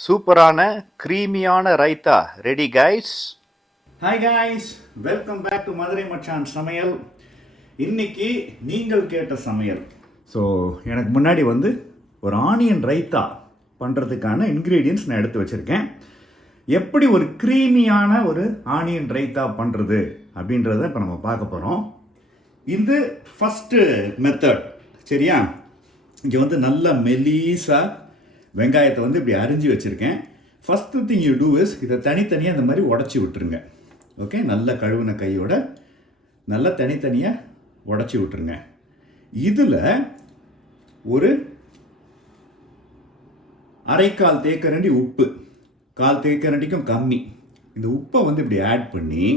சூப்பரான க்ரீமியான raita ready guys. Hi guys, welcome back to Madurai மச்சான் சமையல். இன்னைக்கு நீங்கள் கேட்ட சமையல். ஸோ எனக்கு முன்னாடி ஒரு ஆனியன் ரைத்தா பண்ணுறதுக்கான இன்க்ரீடியன்ட்ஸ் நான் எடுத்து வச்சுருக்கேன். எப்படி ஒரு க்ரீமியான ஒரு ஆனியன் ரைத்தா பண்ணுறது அப்படின்றத இப்போ நம்ம பார்க்க போகிறோம். இது ஃபஸ்ட்டு மெத்தட். சரியா? இங்கே நல்ல மெலீஸாக வெங்காயத்தை இப்படி அரிஞ்சு வச்சுருக்கேன். First thing you do is இதை தனித்தனியாக இந்த மாதிரி உடச்சி விட்டுருங்க. ஓகே, நல்ல கழுவின கையோட நல்லா தனித்தனியாக உடச்சி விட்டுருங்க. இதில் ஒரு அரைக்கால் தேக்கரண்டி உப்பு, கால் தேக்கரண்டிக்கும் கம்மி, இந்த உப்பை இப்படி ஆட் பண்ணி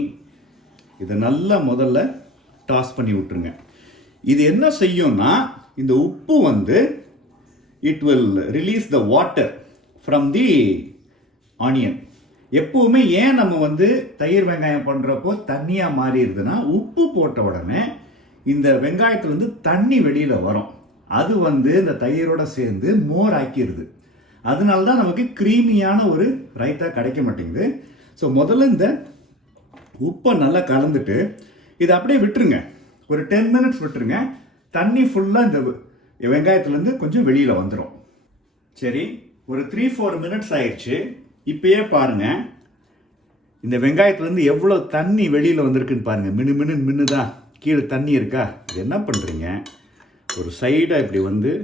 இதை நல்லா முதல்ல டாஸ் பண்ணி விட்டுருங்க. இது என்ன செய்யும்னா, இந்த உப்பு it will release the water from the onion. எப்போவுமே ஏன் நம்ம தயிர் வெங்காயம் பண்ணுறப்போ தண்ணியாக மாறிடுதுன்னா, உப்பு போட்ட உடனே இந்த வெங்காயத்தில் தண்ணி வெளியில் வரும். அது இந்த தயிரோட சேர்ந்து மோர் ஆக்கிடுது. அதனால தான் நமக்கு க்ரீமியான ஒரு ரைத்தா கிடைக்க மாட்டேங்குது. ஸோ முதல்ல இந்த உப்பை நல்லா கலந்துட்டு இதை அப்படியே விட்டுருங்க. ஒரு 10 மினிட்ஸ் விட்டுருங்க. தண்ணி ஃபுல்லாக இந்த வெங்காயத்துலேருந்து கொஞ்சம் வெளியில் வந்துடும். சரி, ஒரு 3-4 மினிட்ஸ் ஆயிடுச்சு. இப்பயே பாருங்க, இந்த வெங்காயத்துலேருந்து எவ்வளோ தண்ணி வெளியில் வந்திருக்குன்னு பாருங்கள். மின்னுதா, கீழே தண்ணி இருக்கா? என்ன பண்ணுறீங்க, ஒரு சைடாக இப்படி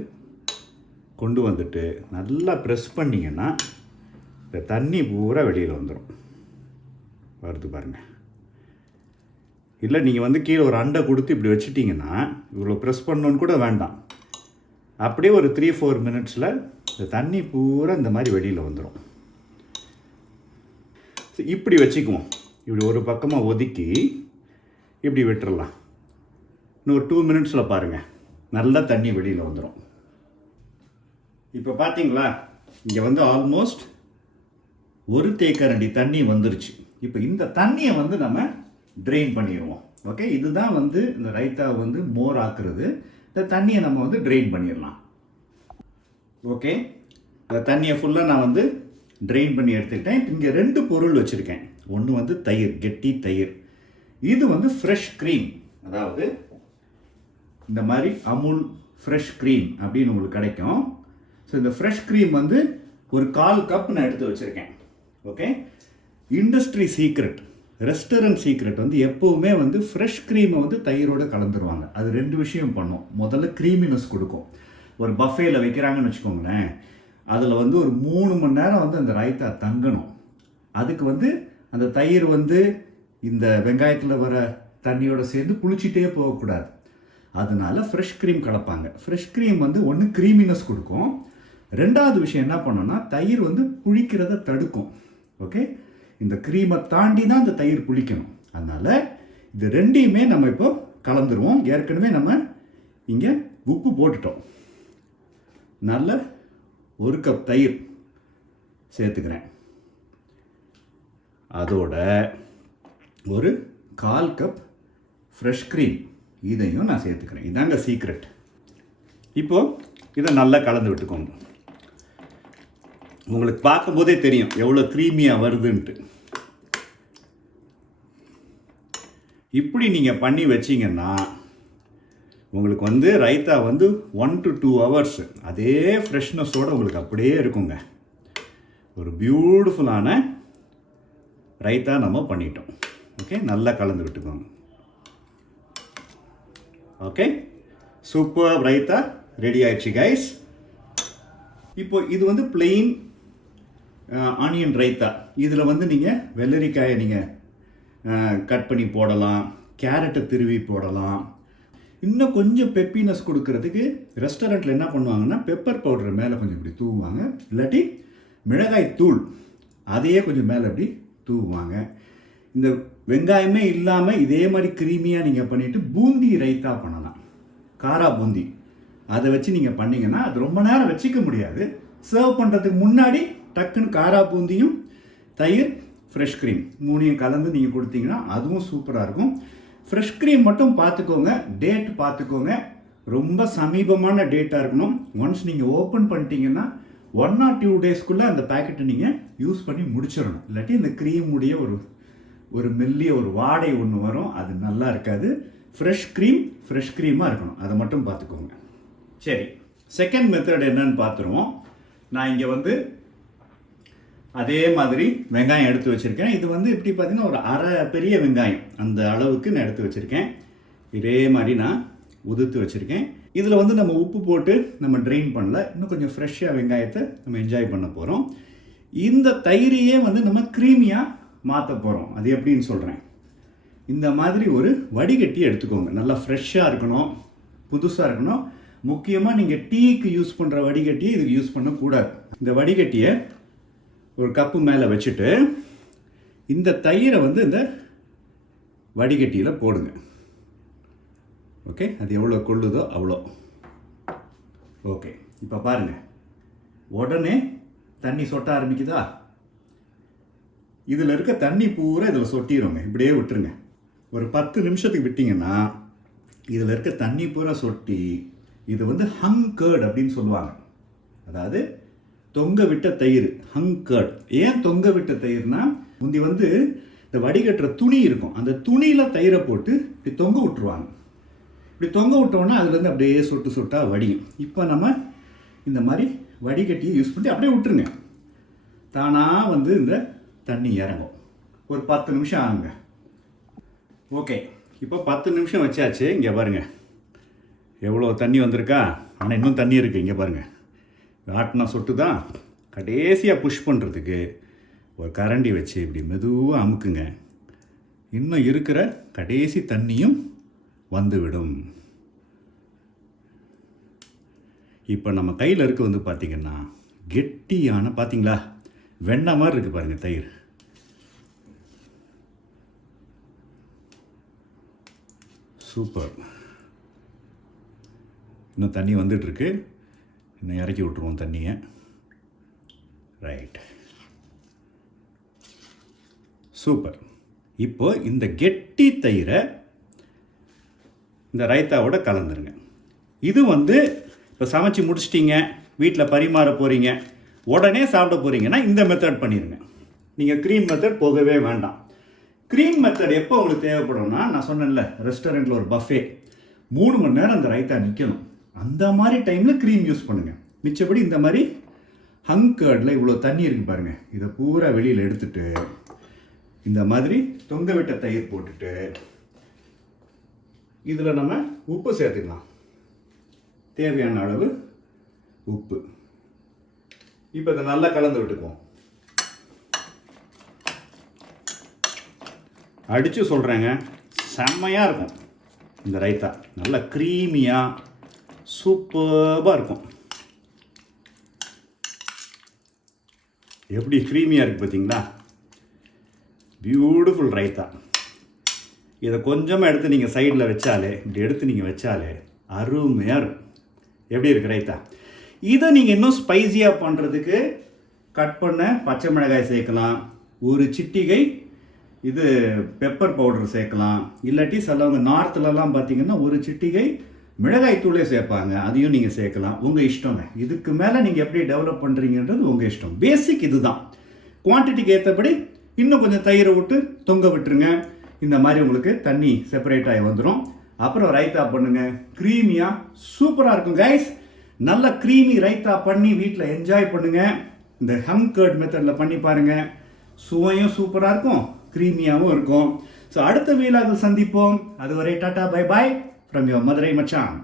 கொண்டு வந்துட்டு நல்லா ப்ரெஸ் பண்ணிங்கன்னா இந்த தண்ணி பூரா வெளியில் வந்துடும். வருது பாருங்கள். இல்லை நீங்கள் கீழே ஒரு அண்டை கொடுத்து இப்படி வச்சுட்டிங்கன்னா இவ்வளோ ப்ரெஸ் பண்ணணுன்னு கூட வேண்டாம். அப்படியே ஒரு 3-4 மினிட்ஸில் இந்த தண்ணி பூரா இந்த மாதிரி வெளியில் வந்துடும். இப்படி வச்சுக்குவோம். இப்படி ஒரு பக்கமாக ஒதுக்கி இப்படி விட்டுறலாம். இன்னும் ஒரு 2 மினிட்ஸில் பாருங்கள், நல்லா தண்ணி வெளியில் வந்துடும். இப்போ பார்த்தீங்களா, இங்கே ஆல்மோஸ்ட் ஒரு தேக்கரண்டி தண்ணி வந்துருச்சு. இப்போ இந்த தண்ணியை நம்ம ட்ரெயின் பண்ணிடுவோம். ஓகே, இதுதான் இந்த ரைத்தா மோர் ஆக்குறது. இந்த தண்ணியை நம்ம ட்ரெயின் பண்ணிடலாம். ஓகே, இந்த தண்ணியை ஃபுல்லாக நான் ட்ரெயின் பண்ணி எடுத்துக்கிட்டேன். இங்கே 2 பொருள் வச்சுருக்கேன். ஒன்று தயிர், கெட்டி தயிர். இது ஃப்ரெஷ் க்ரீம், அதாவது இந்த மாதிரி அமுல் ஃப்ரெஷ் க்ரீம் அப்படின்னு உங்களுக்கு கிடைக்கும். ஸோ இந்த ஃப்ரெஷ் க்ரீம் ஒரு 1/4 கப் நான் எடுத்து வச்சுருக்கேன். Okay, industry secret, restaurant secret எப்போவுமே ஃப்ரெஷ் க்ரீமை தயிரோடு கலந்துருவாங்க. அது 2 விஷயம் பண்ணும். முதல்ல க்ரீமினஸ் கொடுக்கும். ஒரு பஃபேயில் வைக்கிறாங்கன்னு வச்சுக்கோங்களேன், அதில் ஒரு 3 மணி நேரம் அந்த ரைத்தா தங்கணும். அதுக்கு அந்த தயிர் இந்த வெங்காயத்தில் வர தண்ணியோட சேர்ந்து புளிச்சிட்டே போகக்கூடாது. அதனால ஃப்ரெஷ் க்ரீம் கலப்பாங்க. ஃப்ரெஷ் க்ரீம் ஒன்று க்ரீமினஸ் கொடுக்கும். 2வது விஷயம் என்ன பண்ணோன்னா, தயிர் புளிக்கிறத தடுக்கும். ஓகே, இந்த க்ரீமை தாண்டி தான் இந்த தயிர் புளிக்கணும். அதனால் இது 2யுமே நம்ம இப்போ கலந்துருவோம். ஏற்கனவே நம்ம இங்கே உப்பு போட்டுட்டோம். நல்ல 1 கப் தயிர் சேர்த்துக்கிறேன். அதோட ஒரு 1/4 கப் ஃப்ரெஷ் க்ரீம், இதையும் நான் சேர்த்துக்கிறேன். இதாங்க சீக்ரெட். இப்போது இதை நல்லா கலந்து விட்டுக்கோங்க. உங்களுக்கு பார்க்கும்போதே தெரியும் எவ்வளோ க்ரீமியாக வருதுன்ட்டு. இப்படி நீங்கள் பண்ணி வச்சிங்கன்னா உங்களுக்கு ரைத்தா 1 to 2 ஹவர்ஸ் அதே ஃப்ரெஷ்னஸோடு உங்களுக்கு அப்படியே இருக்குங்க. ஒரு பியூட்டிஃபுல்லான ரைத்தா நம்ம பண்ணிட்டோம். ஓகே, நல்லா கலந்து விட்டுக்கோங்க. ஓகே, சூப்பர் ரைத்தா ரெடி ஆயிடுச்சு கைஸ். இப்போ இது பிளெயின் ஆனியன் ரைத்தா. இதில் நீங்கள் வெள்ளரிக்காயை நீங்கள் கட் பண்ணி போடலாம், கேரட்டை திருவி போடலாம். இன்னும் கொஞ்சம் பெப்பினஸ் கொடுக்கறதுக்கு ரெஸ்டாரண்ட்டில் என்ன பண்ணுவாங்கன்னா, பெப்பர் பவுடர் மேலே கொஞ்சம் இப்படி தூவுவாங்க. இல்லாட்டி மிளகாய் தூள் அதையே கொஞ்சம் மேலே இப்படி தூவுவாங்க. இந்த வெங்காயமே இல்லாமல் இதே மாதிரி க்ரீமியாக நீங்கள் பண்ணிவிட்டு பூந்தி ரைத்தா பண்ணலாம். காரா பூந்தி அதை வச்சு நீங்கள் பண்ணிங்கன்னா அது ரொம்ப நேரம் வச்சுக்க முடியாது. சர்வ் பண்ணுறதுக்கு முன்னாடி டக்குன்னு காரா பூந்தியும் தயிர் ஃப்ரெஷ் க்ரீம் 3யும் கலந்து நீங்கள் கொடுத்தீங்கன்னா அதுவும் சூப்பராக இருக்கும். ஃப்ரெஷ் க்ரீம் மட்டும் பார்த்துக்கோங்க, டேட் பார்த்துக்கோங்க. ரொம்ப சமீபமான டேட்டாக இருக்கணும். ஒன்ஸ் நீங்கள் ஓப்பன் பண்ணிட்டீங்கன்னா 1 or 2 டேஸ்க்குள்ளே அந்த பேக்கெட்டை நீங்கள் யூஸ் பண்ணி முடிச்சிடணும். இல்லாட்டி இந்த க்ரீமுடைய ஒரு மெல்லிய ஒரு வாடை ஒன்று வரும், அது நல்லா இருக்காது. ஃப்ரெஷ் க்ரீமாக இருக்கணும், அதை மட்டும் பார்த்துக்கோங்க. சரி, செகண்ட் மெத்தட் என்னன்னு பார்த்துருவோம். நான் இங்கே வந்து அதே மாதிரி வெங்காயம் எடுத்து வச்சுருக்கேன். இது வந்து எப்படி பார்த்தீங்கன்னா ஒரு அரை பெரிய வெங்காயம் அந்த அளவுக்கு நான் எடுத்து வச்சுருக்கேன். இதே மாதிரி நான் உதுத்து வச்சுருக்கேன். இதில் வந்து நம்ம உப்பு போட்டு நம்ம ட்ரெயின் பண்ணல, இன்னும் கொஞ்சம் ஃப்ரெஷ்ஷாக வெங்காயத்தை நம்ம என்ஜாய் பண்ண போகிறோம். இந்த தயிரையே வந்து நம்ம க்ரீமியாக மாற்ற போகிறோம். அது எப்படின்னு சொல்கிறேன். இந்த மாதிரி ஒரு வடிகட்டி எடுத்துக்கோங்க. நல்லா ஃப்ரெஷ்ஷாக இருக்கணும், புதுசாக இருக்கணும். முக்கியமாக நீங்கள் டீக்கு யூஸ் பண்ணுற வடிகட்டியை இதுக்கு யூஸ் பண்ணக்கூடாது. இந்த வடிகட்டியை ஒரு கப்பு மேலே வச்சுட்டு இந்த தயிரை வந்து இந்த வடிகட்டியில் போடுங்க. ஓகே, அது எவ்வளோ கொள்ளுதோ அவ்வளோ. ஓகே, இப்போ பாருங்கள், உடனே தண்ணி சொட்ட ஆரம்பிக்குதா? இதில் இருக்க தண்ணி பூரா இதில் சொட்டிடுங்க. இப்படியே விட்டுருங்க. ஒரு 10 நிமிஷத்துக்கு விட்டிங்கன்னா இதில் இருக்க தண்ணி பூரா சொட்டி, இது வந்து ஹங் கர்ட் அப்படின்னு சொல்லுவாங்க. அதாவது தொங்க விட்ட தயிர், ஹங் கர்ட். ஏன் தொங்க விட்ட தயிர்னா, முந்தி வந்து இந்த வடிகட்டுற துணி இருக்கும், அந்த துணியில் தயிரை போட்டு இப்படி தொங்க விட்டுருவாங்க. இப்படி தொங்க விட்டோன்னா அதுலேருந்து அப்படியே சொட்டு சொட்டாக வடியும். இப்போ நம்ம இந்த மாதிரி வடிகட்டியை யூஸ் பண்ணி அப்படியே விட்டுருங்க. தானாக வந்து இந்த தண்ணி இறங்கும். ஒரு 10 நிமிஷம் ஆகுங்க. ஓகே, இப்போ 10 நிமிஷம் வச்சாச்சு. இங்கே பாருங்கள் எவ்வளோ தண்ணி வந்திருக்கா. ஆனால் இன்னும் தண்ணி இருக்குது. இங்கே பாருங்கள், ஆட்டினா சொட்டு தான். கடைசியாக புஷ் பண்ணுறதுக்கு ஒரு கரண்டி வச்சு இப்படி மெதுவாக அமுக்குங்க. இன்னும் இருக்கிற கடைசி தண்ணியும் வந்துவிடும். இப்போ நம்ம கையில் இருக்க வந்து பார்த்திங்கன்னா கெட்டியான, பார்த்தீங்களா, வெண்ணெய் மாதிரி இருக்குது பாருங்கள் தயிர். சூப்பர். இன்னும் தண்ணி வந்துட்டுருக்கு. இன்னும் இறக்கி விட்ருவோம் தண்ணியை. Right, super. இப்போ இந்த கெட்டி தயிரை இந்த ரைத்தாவோட கலந்துருங்க. இது வந்து இப்போ சமைச்சு முடிச்சிட்டிங்க, வீட்டில் பரிமாற போகிறீங்க, உடனே சாப்பிட போகிறீங்கன்னா இந்த மெத்தட் பண்ணிடுங்க. நீங்கள் க்ரீம் மெத்தட் போகவே வேண்டாம். க்ரீம் மெத்தட் எப்போ உங்களுக்கு தேவைப்படும்னா, நான் சொன்னேன்ல ரெஸ்டாரண்ட்டில் ஒரு பஃபே 3 மணி நேரம் அந்த ரைத்தா நிற்கணும். அந்த மாதிரி டைமில் க்ரீம் யூஸ் பண்ணுங்கள். மிச்சப்படி இந்த மாதிரி ஹங் கர்டில் இவ்வளோ தண்ணி இருக்குது பாருங்கள், இதை பூரா வெளியில் எடுத்துட்டு இந்த மாதிரி தொங்க விட்ட தயிர் போட்டுட்டு இதில் நம்ம உப்பு சேர்த்துக்கலாம். தேவையான அளவு உப்பு. இப்போ இதை நல்லா கலந்து விட்டுக்குவோம். அடித்து சொல்கிறேங்க, செம்மையாக இருக்கும் இந்த ரைத்தா. நல்லா க்ரீமியாக சூப்பராக இருக்கும். எப்படி க்ரீமியாக இருக்குது பார்த்தீங்களா? பியூட்டிஃபுல் ரைத்தா. இதை கொஞ்சமாக எடுத்து நீங்கள் சைடில் வச்சாலே, இப்படி எடுத்து நீங்கள் வச்சாலே அருமையாக இருக்கும். எப்படி இருக்குது ரைத்தா? இதை நீங்கள் இன்னும் ஸ்பைஸியாக பண்ணுறதுக்கு கட் பண்ண பச்சை மிளகாய் சேர்க்கலாம், ஒரு சிட்டிகை இது பெப்பர் பவுடர் சேர்க்கலாம். இல்லாட்டி சிலவங்க நார்த்துலலாம் பார்த்தீங்கன்னா ஒரு சிட்டிகை மிளகாய் தூளே சேர்ப்பாங்க, அதையும் நீங்கள் சேர்க்கலாம். உங்கள் இஷ்டங்க. இதுக்கு மேலே நீங்கள் எப்படி டெவலப் பண்ணுறீங்கன்றது உங்கள் இஷ்டம். பேசிக் இது தான். குவான்டிட்டிக்கு ஏற்றபடி இன்னும் கொஞ்சம் தயிரை விட்டு தொங்க விட்டுருங்க. இந்த மாதிரி உங்களுக்கு தண்ணி செப்பரேட் ஆகி வந்துடும். அப்புறம் ரைத்தா பண்ணுங்கள். க்ரீமியாக சூப்பராக இருக்கும் கைஸ். நல்ல க்ரீமி ரைத்தா பண்ணி வீட்டில் என்ஜாய் பண்ணுங்கள். இந்த ஹங் கர்ட் மெத்தடில் பண்ணி பாருங்கள். சுவையும் சூப்பராக இருக்கும், க்ரீமியாகவும் இருக்கும். ஸோ அடுத்த வீலாக சந்திப்போம். அதுவரை tata bye bye from your Madurai மச்சான்.